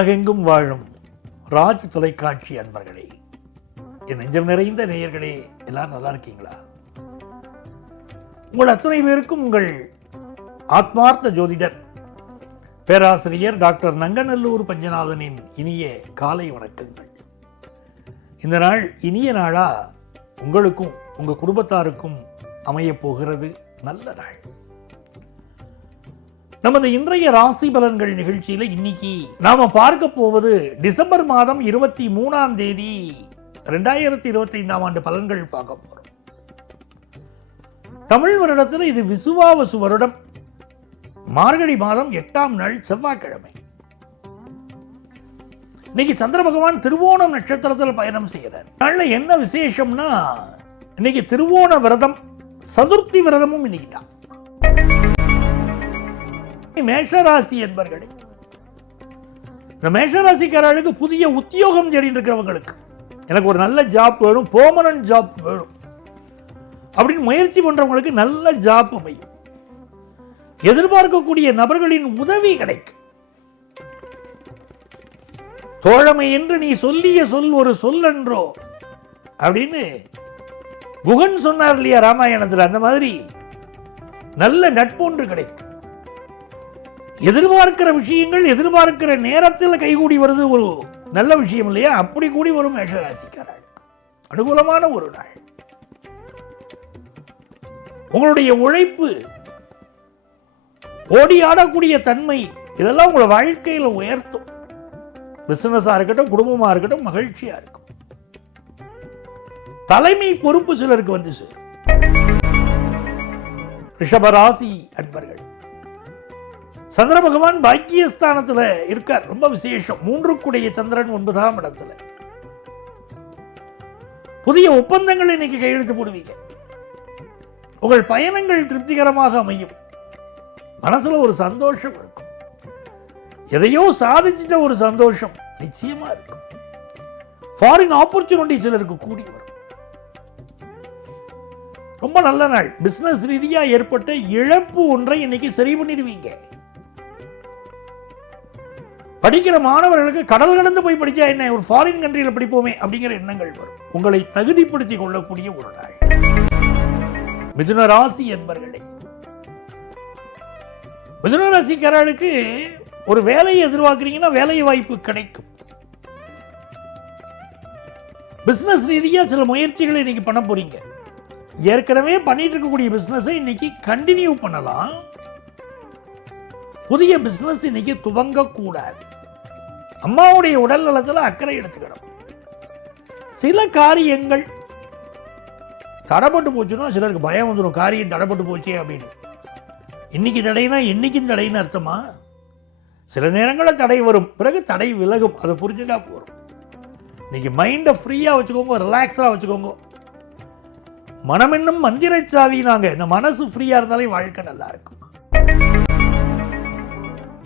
உலகெங்கும் வாழும் ராஜ் தொலைக்காட்சி அன்பர்களே என் நெஞ்சம் நிறைந்த நேயர்களே எல்லாரும் நல்லா இருக்கீங்களா? உங்கள் அத்துணை பேருக்கும் உங்கள் ஆத்மார்த்த ஜோதிடர் பேராசிரியர் டாக்டர் நங்கநல்லூர் பஞ்சநாதனின் இனிய காலை வணக்கங்கள். இந்த நாள் இனிய நாளா உங்களுக்கும் உங்கள் குடும்பத்தாருக்கும் அமையப் போகிறது நல்ல நாள். நமது இன்றைய ராசி பலன்கள் நிகழ்ச்சியில இன்னைக்கு நாம பார்க்க போவது டிசம்பர் மாதம் இருபத்தி மூணாம் தேதி ரெண்டாயிரத்தி இருபத்தி ஐந்தாம் ஆண்டு பலன்கள் பார்க்க போறோம். தமிழ் வருடத்தில் இது விசுவாவசு வருடம். மார்கழி மாதம் எட்டாம் நாள் செவ்வாய்க்கிழமை. இன்னைக்கு சந்திர பகவான் திருவோணம் நட்சத்திரத்தில் பயணம் செய்கிறார். நாள்ல என்ன விசேஷம்னா இன்னைக்கு திருவோண விரதம் சதுர்த்தி விரதமும் இன்னைக்கு தான் மேஷராசி என்பர்களே. இந்த மேஷராசிக்காரர்களுக்கு புதிய உத்தியோகம் தேடிட்டு இருக்கிறவங்களுக்கு எனக்கு ஒரு நல்ல ஜாப் வேணும் பெர்மனன்ட் ஜாப் வேணும் அப்படின்னு முயற்சி பண்ணுறவங்களுக்கு நல்ல ஜாப் அமையும். எதிர்பார்க்கக்கூடிய நபர்களின் உதவி கிடைக்கும். தோழமை என்று நீ சொல்லிய சொல் ஒரு சொல் என்றோ அப்படின்னு குகன் சொன்னார் இல்லையா ராமாயணத்தில் அந்த மாதிரி நல்ல நட்பொன்று கிடைக்கும். எதிர்பார்க்கிற விஷயங்கள் எதிர்பார்க்கிற நேரத்தில் கைகூடி வருது ஒரு நல்ல விஷயம் இல்லையா? அப்படி கூடி வரும் மேஷராசிக்காரர்கள். அனுகூலமான ஒரு நாள். உங்களுடைய உழைப்பு ஓடி ஆடக்கூடிய தன்மை இதெல்லாம் உங்களை வாழ்க்கையில் உயர்த்தும். பிசினஸா இருக்கட்டும் குடும்பமா இருக்கட்டும் மகிழ்ச்சியா இருக்கும். தலைமை பொறுப்பு சிலருக்கு வந்து சேரும். ரிஷபராசி அன்பர்கள் சந்திர பகவான் பாக்கியஸ்தானத்துல இருக்கார். ரொம்ப விசேஷம். மூன்றுக்குடைய சந்திரன் ஒன்பதாம் இடத்துல. புதிய ஒப்பந்தங்கள் இன்னைக்கு கையெழுத்து போடுவீங்க. உங்கள் பயணங்கள் திருப்திகரமாக அமையும். மனசுல ஒரு சந்தோஷம் இருக்கும். எதையோ சாதிச்சிட்ட ஒரு சந்தோஷம் நிச்சயமா இருக்கும். ஃபாரின் ஆப்பர்ச்சுனிட்டி சிலருக்கு கூடி வரும். ரொம்ப நல்ல நாள். பிசினஸ் ரீதியா ஏற்பட்ட இழப்பு ஒன்றை இன்னைக்கு சரி பண்ணிடுவீங்க. படிக்கிற மாணவர்களுக்கு கடல் கடந்து போய் படிச்சா என்ன? ஒரு ஃபாரின் கண்ட்ரியில் படிப்போமே அப்படிங்கிற எண்ணங்கள் வரும். உங்களை தகுதிப்படுத்திக் கொள்ளக்கூடிய ஒரு நாள். மிதுன ராசி என்பர்களே. மிதுன ராசிக்காரர்களுக்கு ஒரு வேலையை எதிர்பார்க்குறீங்கன்னா வேலை வாய்ப்பு கிடைக்கும். பிசினஸ் ரீதியா சில முயற்சிகளை இன்னைக்கு பண்ண போறீங்க. ஏற்கனவே பண்ணிட்டு இருக்கக்கூடிய பிஸ்னஸை இன்னைக்கு கண்டினியூ பண்ணலாம். புதிய பிஸ்னஸ் இன்னைக்கு துவங்கக்கூடாது. அம்மாவுடைய உடல் நலத்தில் அக்கறை எடுத்துக்கணும். சில காரியங்கள் தடைப்பட்டு போச்சுன்னா சிலருக்கு பயம் வந்துடும் காரியம் தடைப்பட்டு போச்சே அப்படின்னு. இன்னைக்கு தடைனா என்றைக்கும் தடைன்னு அர்த்தமா? சில நேரங்களில் தடை வரும். பிறகு தடை விலகும். அதை புரிஞ்சுட்டா போதும். இன்னைக்கு மைண்டை ஃப்ரீயாக வச்சுக்கோங்க ரிலாக்ஸாக வச்சுக்கோங்க மனம் என்னும் மந்திர சாவினாங்க இந்த மனசு ஃப்ரீயாக இருந்தாலே வாழ்க்கை நல்லா இருக்கும்.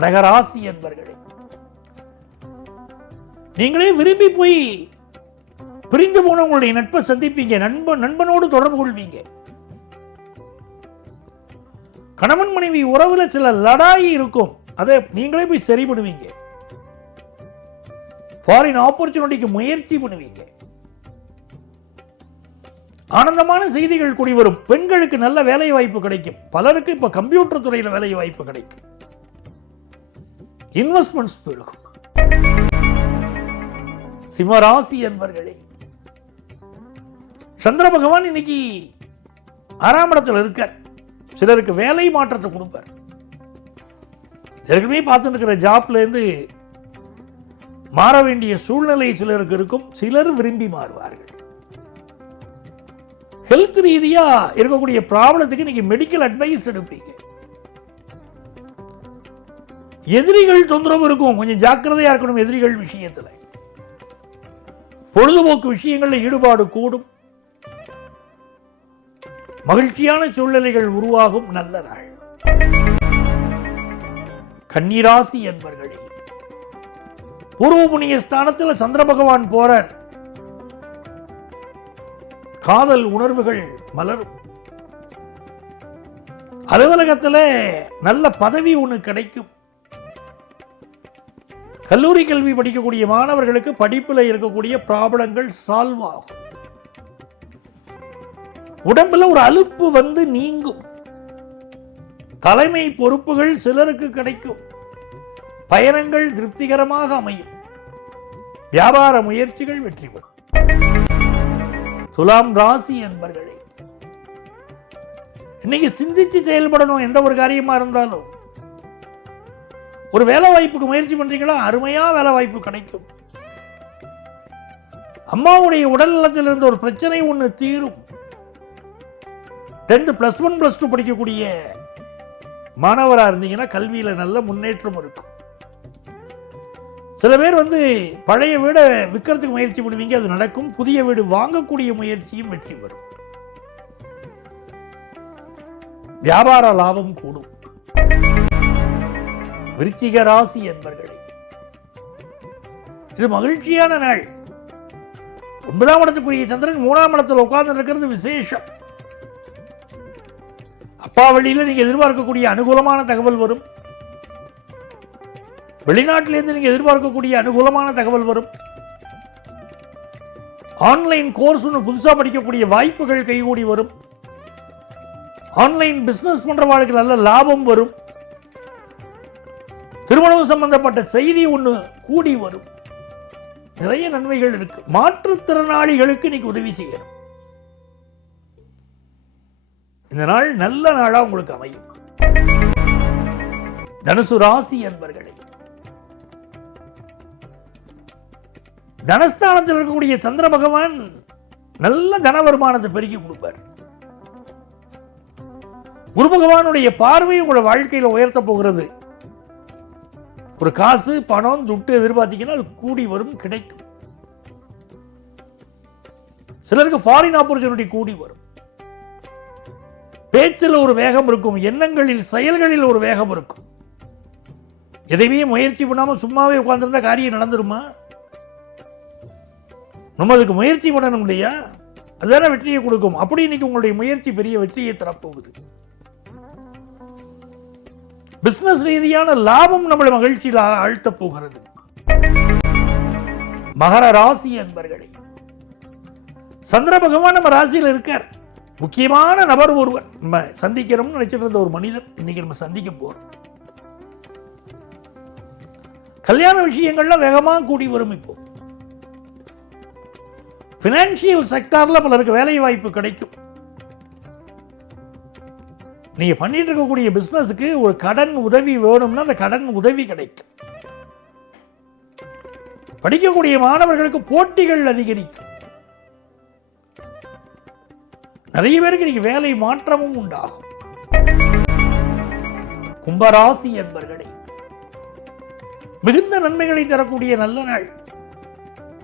கடகராசி என்பர்களே. நீங்களே விரும்பி போய் பிரிந்து போன உங்களுடைய நட்பை சந்திப்பீங்க. நண்பன் நண்பனோடு தொடர்பு கொள்வீங்க. கணவன் மனைவி உறவுல சில லடாயி இருக்கும். அதை நீங்களே போய் சரி பண்ணுவீங்க ஃபாரின் ஆப்பர்ச்சுனிட்டிக்கு முயற்சி பண்ணுவீங்க. ஆனந்தமான செய்திகள் கூடி வரும் பெண்களுக்கு நல்ல வேலை வாய்ப்பு கிடைக்கும். பலருக்கு இப்ப கம்ப்யூட்டர் துறையில் வேலை வாய்ப்பு கிடைக்கும். இன்வெஸ்ட்மெண்ட்ஸ் பெருகும். சிம்மராசி என்பர்களே சந்திர பகவான் இன்னைக்கு ஆறாம் இடத்துல இருக்கார். சிலருக்கு வேலை மாற்றத்தை கொடுப்பார். ஏற்கனவே பார்த்துட்டு இருக்கிற ஜாப்ல இருந்து மாற வேண்டிய சூழ்நிலை சிலருக்கு இருக்கும். சிலர் விரும்பி மாறுவார்கள். ஹெல்த் ரீதியா இருக்கக்கூடிய ப்ராப்ளத்துக்கு இன்னைக்கு மெடிக்கல் அட்வைஸ் எடுப்பீங்க. எதிரிகள் தொந்தரவு இருக்கும். கொஞ்சம் ஜாக்கிரதையா இருக்கணும் எதிரிகள் விஷயத்துல. பொழுதுபோக்கு விஷயங்களில் ஈடுபாடு கூடும். மகிழ்ச்சியான சூழ்நிலைகள் உருவாகும் நல்ல நாள். கன்னிராசி என்பர்களே பூர்வ புண்ணிய ஸ்தானத்தில் சந்திர பகவான் போறார். காதல் உணர்வுகள் மலரும். அலுவலகத்தில் நல்ல பதவி ஒன்று கிடைக்கும். கல்லூரி கல்வி படிக்கக்கூடிய மாணவர்களுக்கு படிப்பில் இருக்கக்கூடிய ப்ராப்ளங்கள் சால்வ் ஆகும். உடம்புல ஒரு அலுப்பு வந்து நீங்கும். தலைமை பொறுப்புகள் சிலருக்கு கிடைக்கும். பயணங்கள் திருப்திகரமாக அமையும். வியாபார முயற்சிகள் வெற்றி பெறும். துலாம் ராசி என்பர்களே இன்னைக்கு சிந்திச்சு செயல்படணும் எந்த ஒரு காரியமா இருந்தாலும். ஒரு வேலை வாய்ப்புக்கு முயற்சி பண்ணுறீங்களா அருமையாக வேலை வாய்ப்பு கிடைக்கும். அம்மாவுடைய உடல் நலத்தில் இருந்த ஒரு பிரச்சனை ஒன்று தீரும். Tenth plus one plus two படிக்கக்கூடிய மாணவராக இருந்தீங்கன்னா கல்வியில் நல்ல முன்னேற்றம் இருக்கும். சில பேர் வந்து பழைய வீடை விற்கிறதுக்கு முயற்சி பண்ணுவீங்க அது நடக்கும். புதிய வீடு வாங்கக்கூடிய முயற்சியும் வெற்றி பெறும். வியாபார லாபம் கூடும். விருச்சிக ராசி என்பர்களே. இது மகிழ்ச்சியான நாள். ஒன்பதாம் இடத்துக்குரிய சந்திரன் மூணாம் இடத்தில் உட்கார்ந்து இருக்கிறது விசேஷம். அப்பா வழியில் நீங்க எதிர்பார்க்கக்கூடிய அனுகூலமான தகவல் வரும். வெளிநாட்டிலிருந்து நீங்க எதிர்பார்க்கக்கூடிய அனுகூலமான தகவல் வரும். ஆன்லைன் கோர்ஸ் ஒன்று புதுசாக படிக்கக்கூடிய வாய்ப்புகள் கைகூடி வரும். ஆன்லைன் பிசினஸ் பண்றவர்களுக்கு நல்ல லாபம் வரும். திருமணம் சம்பந்தப்பட்ட செய்தி ஒன்று கூடி வரும். நிறைய நன்மைகள் இருக்கு. மாற்றுத்திறனாளிகளுக்கு இன்னைக்கு உதவி செய்யணும். இந்த நாள் நல்ல நாளா உங்களுக்கு அமையும். தனுசு ராசி என்பர்களே தனஸ்தானத்தில் இருக்கக்கூடிய சந்திர பகவான் நல்ல தன வருமானத்தை பெருக்கி கொடுப்பார். குரு பகவானுடைய பார்வை உங்களோட வாழ்க்கையில உயர்த்த போகிறது. ஒரு காசு பணம் துட்டு எதிர்பார்த்தீங்கன்னா அது கூடி வரும் கிடைக்கும். சிலருக்கு ஃபாரின் ஆப்பர்ச்சுனிட்டி கூடி வரும். பேச்சில் ஒரு வேகம் இருக்கும் எண்ணங்களில் செயல்களில் ஒரு வேகம் இருக்கும். எதையுமே முயற்சி பண்ணாம சும்மாவே உட்கார்ந்துருந்தா காரியம் நடந்துருமா? நம்ம அதுக்கு முயற்சி பண்ணணும் இல்லையா? அதுதானே வெற்றியை கொடுக்கும். அப்படி இன்னைக்கு உங்களுடைய முயற்சி பெரிய வெற்றியை தரப்போகுது. பிசினஸ் ரீதியான லாபம் நம்மளை மகிழ்ச்சியில் ஆ- போகிறது. மகர ராசி என்பர்களே சந்திர பகவான் நம்ம ராசியில் இருக்கார். முக்கியமான நபர் ஒருவர். நம்ம சந்திக்கிறோம்னு நினைச்சிட்டு இருந்த ஒரு மனிதர். இன்னைக்கு நம்ம சந்திக்க போறோம். கல்யாண விஷயங்கள்லாம் வேகமா கூடி வரும் இப்போ பினான்சியல் செக்டார்ல பலருக்கு வேலை வாய்ப்பு கிடைக்கும். நீங்க பண்ணிட்டு இருக்கக்கூடிய பிஸ்னஸுக்கு ஒரு கடன் உதவி வேணும்னா அந்த கடன் உதவி கிடைக்கும். படிக்கக்கூடிய மாணவர்களுக்கு போட்டிகள் அதிகரிக்கும். நிறைய பேருக்கு இன்னைக்கு வேலை மாற்றமும் உண்டாகும். கும்பராசி என்பர்களே மிகுந்த நன்மைகளை தரக்கூடிய நல்ல நாள்.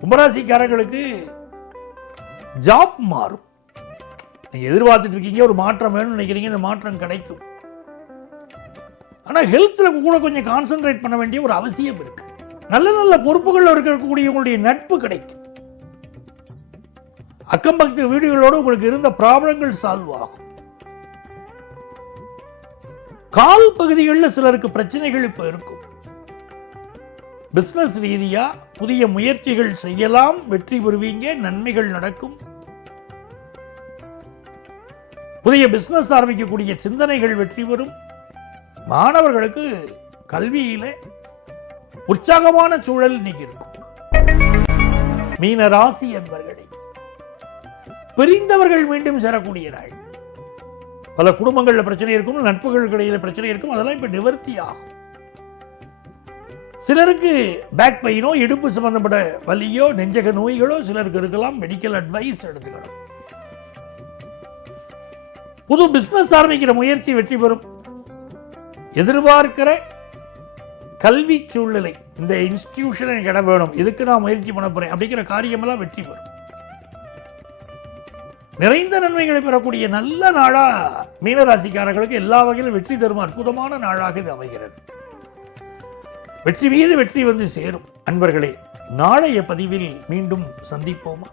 கும்பராசிக்காரர்களுக்கு ஜாப் மாறும். நீங்கள் எதிர்பார்த்துட்டு இருக்கீங்க ஒரு மாற்றம் வேணும்னு நினைக்கிறீங்க இந்த மாற்றம் கிடைக்கும். ஆனா ஹெல்த்ல கூட கொஞ்சம் கான்சென்ட்ரேட் பண்ண வேண்டிய ஒரு அவசியம் இருக்கு. நல்ல நல்ல பொறுப்புகள் இருக்கக்கூடிய உங்களுடைய நட்பு கிடைக்கும். அக்கம் பக்கத்து வீடுகளோடு உங்களுக்கு இருந்த ப்ராப்ளங்கள் சால்வ் ஆகும். கால் பகுதிகளில் சிலருக்கு பிரச்சனைகள் இப்போ இருக்கும். பிசினஸ் ரீதியா புதிய முயற்சிகள் செய்யலாம் வெற்றி பெறுவீங்க நன்மைகள் நடக்கும். புதிய பிசினஸ் ஆரம்பிக்கக்கூடிய சிந்தனைகள் வெற்றி பெறும். மாணவர்களுக்கு கல்வியில உற்சாகமான சூழல் இன்னைக்கு இருக்கும். மீன ராசி என்பர்களே பிரிந்தவர்கள் மீண்டும் சேரக்கூடிய நாள். பல குடும்பங்களில் பிரச்சனை இருக்கும் நட்புகளுக்கு இடையில பிரச்சனை இருக்கும் அதெல்லாம் இப்ப நிவர்த்தி ஆகும். சிலருக்கு பேக் பெயினோ இடுப்பு சம்பந்தப்பட்ட வலியோ நெஞ்சக நோய்களோ சிலருக்கு இருக்கலாம் மெடிக்கல் அட்வைஸ் எடுத்துக்கணும் புது பிசினஸ் ஆரம்பிக்கிற முயற்சி வெற்றி பெறும். எதிர்பார்க்கிற கல்வி சூழ்நிலை இந்த இன்ஸ்டிடியூஷன் எனக்கு இடம் வேணும் இதுக்கு நான் முயற்சி பண்ண போகிறேன் அப்படிங்கிற காரியமெல்லாம் வெற்றி பெறும். நிறைந்த நன்மைகளை பெறக்கூடிய நல்ல நாளா மீனராசிக்காரர்களுக்கு எல்லா வகையிலும் வெற்றி தரும் அற்புதமான நாளாக இது அமைகிறது. வெற்றி மீது வெற்றி வந்து சேரும். அன்பர்களே நாளைய பதிவில் மீண்டும் சந்திப்போமா?